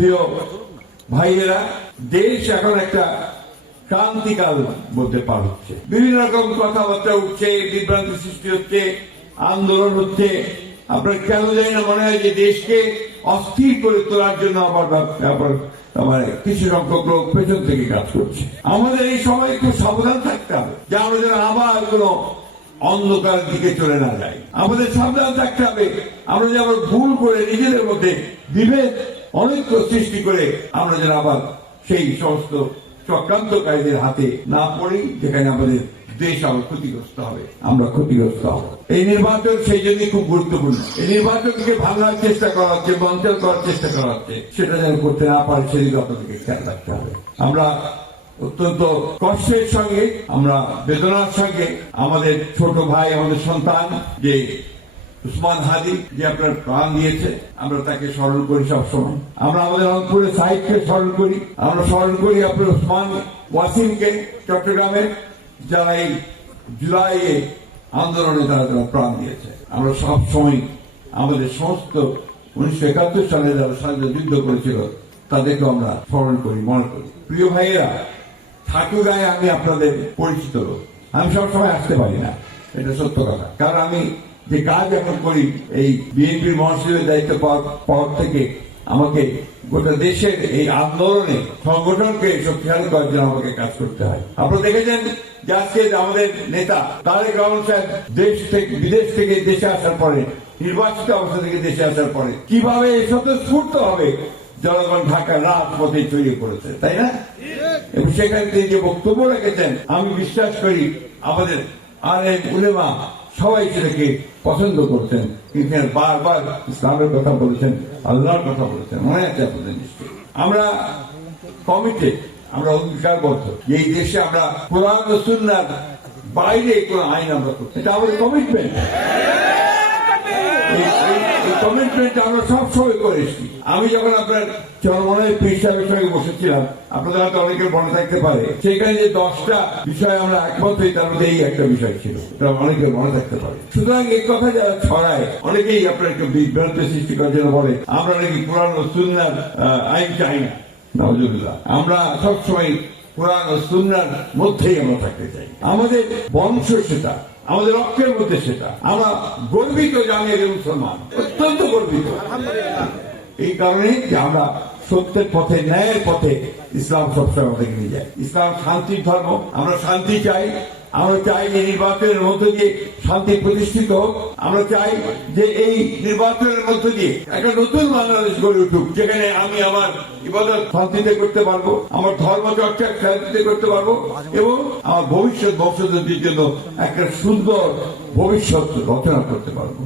প্রিয় ভাইয়েরা, দেশ এখন একটা ক্রান্তিকাল মধ্যে পার হচ্ছে। বিভিন্ন রকম কথাবার্তা উঠছে, বিভ্রান্তি সৃষ্টি হচ্ছে, আন্দোলন হচ্ছে। আপনার কেন জানি না মনে হয় যে দেশকে অস্থির করে তোলার জন্য আবার কিছু সংখ্যক লোক পেছন থেকে কাজ করছে। আমাদের এই সময় খুব সাবধান থাকতে হবে যে আমরা যেন আবার কোন অন্ধকার দিকে চলে না যাই। আমাদের সাবধান থাকতে হবে আমরা যেন আবার ভুল করে নিজেদের মধ্যে বিভেদ অনৈক্য সৃষ্টি করে আমরা যেন আবার সেই সমস্ত চক্রান্তকারীদের হাতে না পড়ি, যেখানে আমাদের দেশ আবার ক্ষতিগ্রস্ত হবে, আমরা ক্ষতিগ্রস্ত হব। এই নির্বাচন সেই জন্যই খুব গুরুত্বপূর্ণ। এই নির্বাচনকে ভাঙার চেষ্টা করা হচ্ছে, বঞ্চন করার চেষ্টা করা হচ্ছে, সেটা যেন করতে না পারে সেদিকে আপনাদেরকে খেয়াল রাখতে হবে। আমরা অত্যন্ত কষ্টের সঙ্গে, আমরা বেদনার সঙ্গে আমাদের ছোট ভাই, আমাদের সন্তান যে উসমান হাদি, যে আপনার প্রাণ দিয়েছে, আমরা তাকে স্মরণ করি সবসময়। আমরা আমাদের রংপুরের সাহিত্যকে স্মরণ করি, আমরা স্মরণ করি আপনার উসমান ওয়াসিমকে, চট্টগ্রামের, যারা এই জুলাইয়ে আন্দোলনে তারা প্রাণ দিয়েছে। আমরা সবসময় আমাদের সমস্ত 1971 সালে যারা স্বাধীনতা যুদ্ধ করেছিল তাদেরকে আমরা স্মরণ করি, মনে করি। প্রিয় ভাইয়েরা, ঠাকুরায় আমি আপনাদের পরিচিত লোক। আমি সবসময় আসতে পারি না, এটা সত্য কথা। কারণ আমি যে কাজ এখন করি, এই বিএনপির মহাসচিবের দায়িত্ব পাওয়ার থেকে আমাকে গোটা দেশের এই আন্দোলনে সংগঠনকে শক্তিশালী করার জন্য আমাকে কাজ করতে হয়। আপনারা দেখেছেন যে আজকে আমাদের নেতা তারেক রহমান সাহেব বিদেশ থেকে দেশে আসার পরে, নির্বাচিত অবস্থা থেকে দেশে আসার পরে কিভাবে স্বতঃস্ফূর্ত হবে জনগণ ঢাকার রাজপথে ছড়িয়ে পড়েছে, তাই না? এবং সেখানে তিনি যে বক্তব্য রেখেছেন, আমি বিশ্বাস করি আমাদের আলেম উলেমা সবাই সেটাকে পছন্দ করছেন। কিন্তু বারবার ইসলামের কথা বলেছেন, আল্লাহর কথা বলেছেন, মনে আছে আপনাদের নিশ্চয়ই। আমরা কমিটেড, আমরা অঙ্গীকারবদ্ধ এই দেশে আমরা কোরআন ও সুন্নাহর বাইরে কোন আইন আমরা করছি, এটা আমাদের কমিটমেন্ট। এই কমিটমেন্ট আমরা সবসময় করেছি। আমি যখন আপনার চরমনের পীর সাহেবের সঙ্গে বসেছিলাম, আপনাদের হয়তো অনেকের মনে থাকতে পারে, সেখানে যে 10টা বিষয় আমরা একমত হই, তার মধ্যে এই একটা বিষয় ছিল, এটা অনেকের মনে থাকতে পারে। সুতরাং এই কথা যারা ছড়ায়, অনেকেই আপনার একটু বিভ্রান্তি সৃষ্টি করার জন্য বলে আমরা নাকি কোরআন ও সুন্নাহর আইন চাই না। নাউজুবিল্লাহ, আমরা সবসময় কোরআন ও সুন্নাহর মধ্যেই আমরা থাকতে চাই। আমাদের বংশ সেটা, আমাদের রক্তের মধ্যে সেটা। আমরা গর্বিত যে আমি একজন মুসলমান, অত্যন্ত গর্বিত। এই কারণে যে আমরা সত্যের পথে, ন্যায়ের পথে ইসলাম সবসময় আমাদেরকে নিয়ে যায়। ইসলাম শান্তির ধর্ম, আমরা শান্তি চাই। আমরা চাই যে নির্বাচনের মধ্য দিয়ে শান্তি প্রতিষ্ঠিত হোক। আমরা চাই যে এই নির্বাচনের মধ্য দিয়ে একটা নতুন বাংলাদেশ গড়ে উঠুক, যেখানে আমি আমার ইবাদত শান্তিতে করতে পারবো, আমার ধর্ম চর্চা শান্তিতে করতে পারবো, এবং আমার ভবিষ্যৎ বংশধরদের জন্য একটা সুন্দর ভবিষ্যৎ রচনা করতে পারবো।